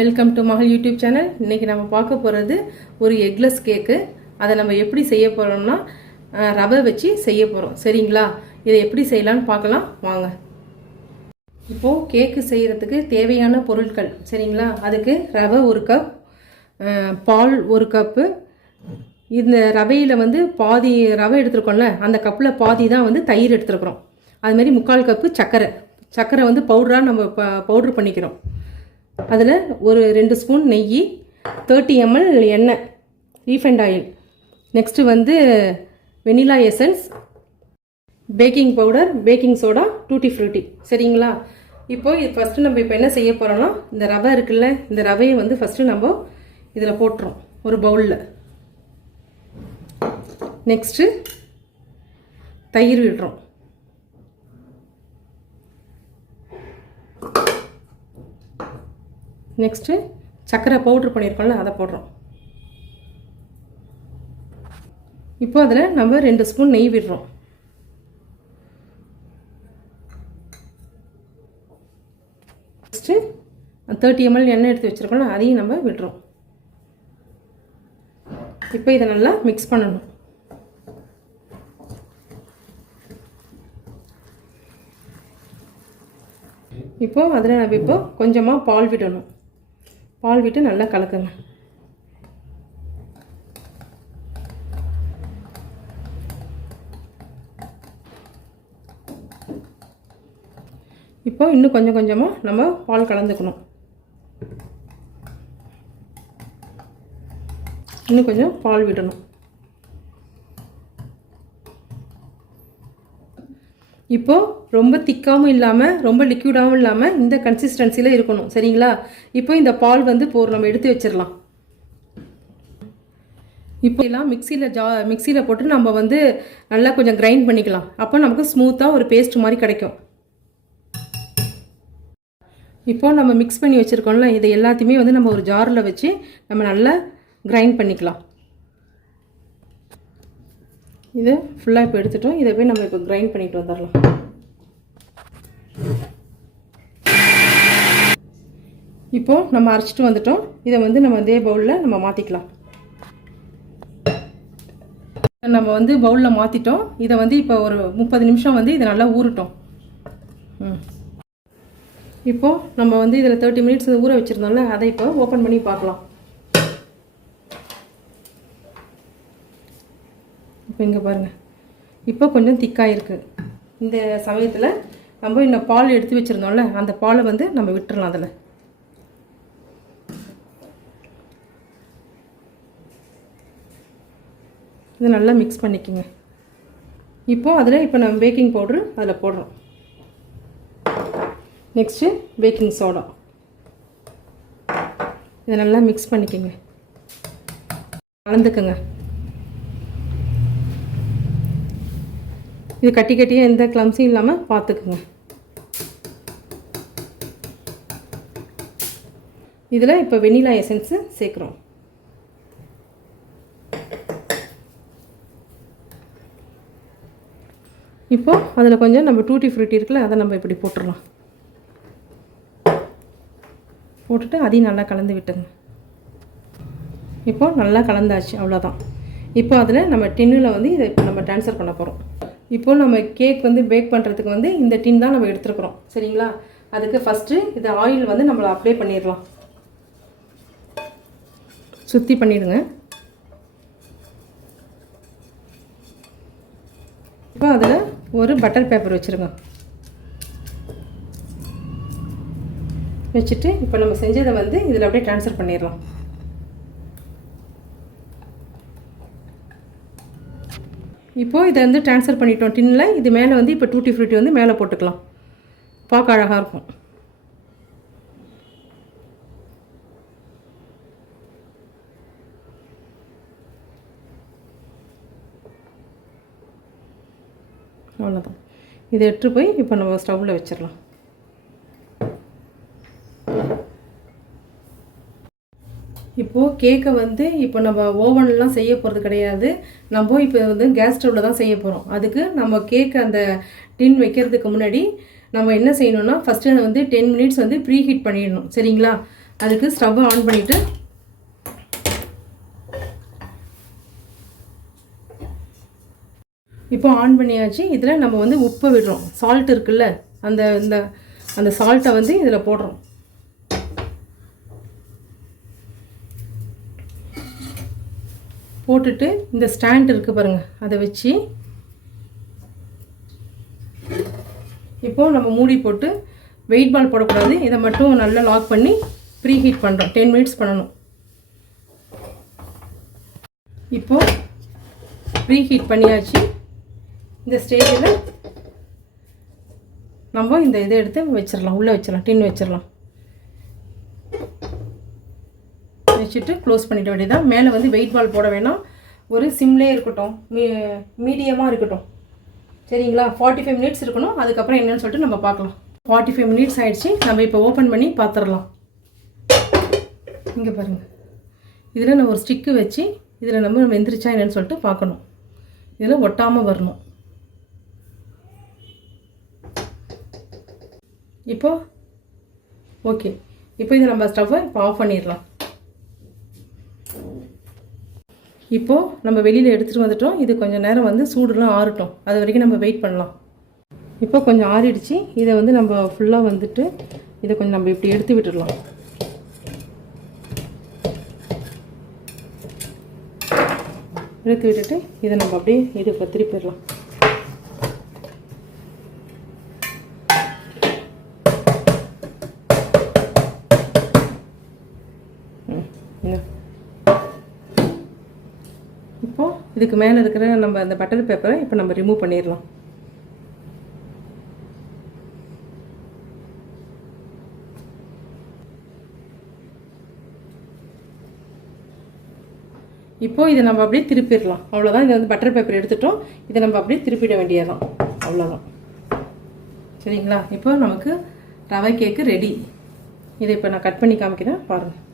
Welcome to மகள் YouTube channel. இன்றைக்கி நம்ம பார்க்க போகிறது ஒரு எக்லெஸ் கேக்கு. அதை நம்ம எப்படி செய்ய போகிறோம்னா ரவை வச்சு செய்ய போகிறோம். சரிங்களா? இதை எப்படி செய்யலான்னு பார்க்கலாம் வாங்க. இப்போது கேக்கு செய்கிறதுக்கு தேவையான பொருட்கள் சரிங்களா? அதுக்கு ரவை 1 கப், பால் 1 கப்பு. இந்த ரவையில் வந்து பாதி ரவை எடுத்துருக்கோம்ல, அந்த கப்பில் பாதி தான் வந்து தயிர் எடுத்துருக்குறோம். அதுமாரி 3/4 கப்பு சர்க்கரை வந்து பவுடராக நம்ம பவுட்ரு பண்ணிக்கிறோம். அதில் ஒரு 2 ஸ்பூன் நெய், 30 ml எண்ணெய், ரீஃபைண்ட் ஆயில், நெக்ஸ்ட்டு வந்து vanilla essence, baking powder, baking soda, tutti frutti. சரிங்களா? இப்போது இது ஃபஸ்ட்டு நம்ம இப்போ என்ன செய்ய போகிறோம்னா, இந்த ரவை இருக்குல்ல, இந்த ரவையை வந்து ஃபஸ்ட்டு நம்ம இதில் போட்டுறோம் ஒரு பவுலில். நெக்ஸ்ட்டு தயிர் விடுறோம். நெக்ஸ்ட்டு சர்க்கரை பவுட்ரு பண்ணியிருக்கோம்ல, அதை போடுறோம். இப்போ அதில் நம்ம 2 ஸ்பூன் நெய் விடுறோம். நெக்ஸ்ட்டு 30 ml எண்ணெய் எடுத்து வச்சுருக்கோம்ல, அதையும் நம்ம விடுறோம். இப்போ இதை நல்லா மிக்ஸ் பண்ணணும். இப்போது அதில் நம்ம இப்போ கொஞ்சமாக பால் விடணும். பால் விட்டு நல்லா கலக்குங்க. இப்போ இன்னும் கொஞ்சம் கொஞ்சமாக நம்ம பால் கலந்துக்கணும். இன்னும் கொஞ்சம் பால் விடணும். இப்போது ரொம்ப திக்காகவும் இல்லாமல் ரொம்ப லிக்விடாகவும் இல்லாமல் இந்த கன்சிஸ்டன்சியில் இருக்கணும். சரிங்களா? இப்போ இந்த பால் வந்து நம்ம எடுத்து வச்சிடலாம். இப்போ எல்லாம் மிக்சியில் போட்டு நம்ம வந்து நல்லா கொஞ்சம் கிரைண்ட் பண்ணிக்கலாம். அப்போ நமக்கு ஸ்மூத்தாக ஒரு பேஸ்ட் மாதிரி கிடைக்கும். இப்போது நம்ம மிக்ஸ் பண்ணி வச்சுருக்கோம்ல, இதை எல்லாத்தையுமே வந்து நம்ம ஒரு ஜாரில் வச்சு நம்ம நல்லா கிரைண்ட் பண்ணிக்கலாம். இதை ஃபுல்லாக இப்போ எடுத்துட்டோம். இதை போய் நம்ம இப்போ கிரைண்ட் பண்ணிட்டு வந்துடலாம். இப்போது நம்ம அரைச்சிட்டு வந்துட்டோம். இதை வந்து நம்ம அதே பவுலில் நம்ம மாற்றிக்கலாம். நம்ம வந்து பவுலில் மாற்றிட்டோம். இதை வந்து இப்போ ஒரு 30 நிமிஷம் வந்து இதை நல்லா ஊறட்டும். இப்போது நம்ம வந்து இதில் 30 மினிட்ஸ் ஊற வச்சுருந்தோம்ல, அதை இப்போ ஓப்பன் பண்ணி பார்க்கலாம். இப்போ இங்கே பாருங்கள், இப்போ கொஞ்சம் திக்காக இருக்குது. இந்த சமயத்தில் நம்ம இன்னும் பால் எடுத்து வச்சுருந்தோம்ல, அந்த பாலை வந்து நம்ம விட்டுறலாம். அதில் இதை நல்லா மிக்ஸ் பண்ணிக்கோங்க. இப்போது அதில் இப்போ நம்ம பேக்கிங் பவுட்ரு அதில் போடுறோம். நெக்ஸ்ட்டு பேக்கிங் சோடா, இதை நல்லா மிக்ஸ் பண்ணிக்கோங்க, கலந்துக்குங்க. இது கட்டியாக எந்த கிளம்ஸும் இல்லாமல் பார்த்துக்குங்க. இதில் இப்போ வெனிலா எசன்ஸு சேர்க்குறோம். இப்போது அதில் கொஞ்சம் நம்ம டூட்டி ஃப்ரூட்டி இருக்குல்ல, அதை நம்ம இப்படி போட்டுடலாம். போட்டுட்டு அதையும் நல்லா கலந்து விட்டுங்க. இப்போது நல்லா கலந்தாச்சு, அவ்வளோதான். இப்போ அதில் நம்ம டின்னில் வந்து இதை இப்போ நம்ம ட்ரான்ஸ்ஃபர் பண்ண போகிறோம். இப்போது நம்ம கேக் வந்து பேக் பண்ணுறதுக்கு வந்து இந்த டின் தான் நம்ம எடுத்துருக்குறோம். சரிங்களா? அதுக்கு ஃபஸ்ட்டு இந்த ஆயில் வந்து நம்மளை அப்ளை பண்ணிடலாம். சுற்றி பண்ணிடுங்க. இப்போ அதில் ஒரு பட்டர் பேப்பர் வச்சுருங்க. வச்சுட்டு இப்போ நம்ம செஞ்சதை வந்து இதில் அப்படியே ட்ரான்ஸ்ஃபர் பண்ணிடலாம். இப்போது இதை வந்து ட்ரான்ஸ்ஃபர் பண்ணிட்டோம் டின்னில். இது மேலே வந்து இப்போ டூட்டி ஃப்ரூட்டி வந்து மேலே போட்டுக்கலாம். பார்க்க அழகாக இருக்கும். அவ்வளோதான். இதை எடுத்து போய் இப்போ நம்ம ஸ்டவ்வில் வச்சிடலாம். இப்போது கேக்கை வந்து இப்போ நம்ம ஓவன்லாம் செய்ய போகிறது கிடையாது. நம்ம இப்போ வந்து கேஸ் ஸ்டவ்வில் தான் செய்ய போகிறோம். அதுக்கு நம்ம கேக்கு அந்த டின் வைக்கிறதுக்கு முன்னாடி நம்ம என்ன செய்யணும்னா, ஃபஸ்ட்டு வந்து 10 மினிட்ஸ் வந்து ப்ரீ ஹீட் பண்ணிடணும். சரிங்களா? அதுக்கு ஸ்டவ் ஆன் பண்ணிவிட்டு இப்போ ஆன் பண்ணியாச்சு. இதில் நம்ம வந்து உப்பு விடுறோம். சால்ட் இருக்குல்ல, அந்த சால்ட்டை வந்து இதில் போடுறோம். போட்டுட்டு இந்த ஸ்டாண்ட் இருக்குது பாருங்கள், அதை வச்சு இப்போது நம்ம மூடி போட்டு வெயிட் பால் போடக்கூடாது. இதை மட்டும் நல்லா லாக் பண்ணி ப்ரீ ஹீட் பண்ணுறோம். 10 மினிட்ஸ் பண்ணணும். இப்போது ப்ரீ ஹீட் பண்ணியாச்சு. இந்த ஸ்டேஜில் நம்ம இந்த இதை எடுத்து வச்சிடலாம், உள்ளே வச்சிடலாம், டின் வச்சிடலாம். வச்சுட்டு க்ளோஸ் பண்ணிட வேண்டியதான். மேலே வந்து வெயிட் பால் போட வேணாம், ஒரு சிம்லேயே இருக்கட்டும், மீடியமாக இருக்கட்டும். சரிங்களா? 45 மினிட்ஸ் இருக்கணும். அதுக்கப்புறம் என்னன்னு சொல்லிட்டு நம்ம பார்க்கலாம். 45 மினிட்ஸ் ஆகிடுச்சு. நம்ம இப்போ ஓப்பன் பண்ணி பார்த்துடலாம். இங்கே பாருங்கள், இதில் நம்ம ஒரு ஸ்டிக்கு வச்சு இதில் நம்ம வெந்துருச்சா என்னன்னு சொல்லிட்டு பார்க்கணும். இதில் ஒட்டாமல் வரணும். இப்போ ஓகே. இப்போ இதை நம்ம ஸ்டவ்வை இப்போ ஆஃப் பண்ணிடலாம். இப்போது நம்ம வெளியில் எடுத்துகிட்டு வந்துட்டோம். இது கொஞ்சம் நேரம் வந்து சூடுலாம் ஆறட்டும். அது வரைக்கும் நம்ம வெயிட் பண்ணலாம். இப்போ கொஞ்சம் ஆறிடுச்சு. இதை வந்து நம்ம ஃபுல்லாக வந்துட்டு இதை கொஞ்சம் நம்ம இப்படி எடுத்து விட்டுடலாம். எடுத்து விட்டுட்டு இதை நம்ம அப்படியே இது திருப்பிடலாம். இப்போது இதுக்கு மேலே இருக்கிற நம்ம அந்த பட்டர் பேப்பரை இப்போ நம்ம ரிமூவ் பண்ணிடலாம். இப்போது இதை நம்ம அப்படியே திருப்பிடலாம். அவ்வளோதான். இதை வந்து பட்டர் பேப்பர் எடுத்துட்டோம். இதை நம்ம அப்படியே திருப்பிட வேண்டியதான். அவ்வளோதான். சரிங்களா? இப்போ நமக்கு ரவை கேக்கு ரெடி. இதை இப்போ நான் கட் பண்ணி காமிக்கிறேன், பாருங்கள்.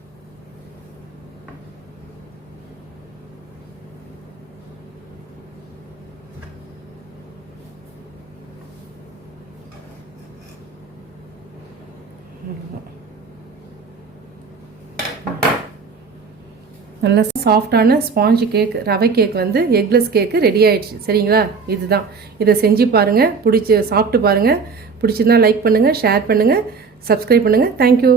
நல்ல சாஃப்டான ஸ்பாஞ்சு கேக், ரவை கேக் வந்து எக்லெஸ் கேக்கு ரெடி ஆகிடுச்சு. சரிங்களா? இதுதான். இதை செஞ்சு பாருங்கள், சாப்பிட்டு பாருங்கள். பிடிச்சிருந்தா லைக் பண்ணுங்கள், ஷேர் பண்ணுங்கள், சப்ஸ்கிரைப் பண்ணுங்கள். தேங்க்யூ.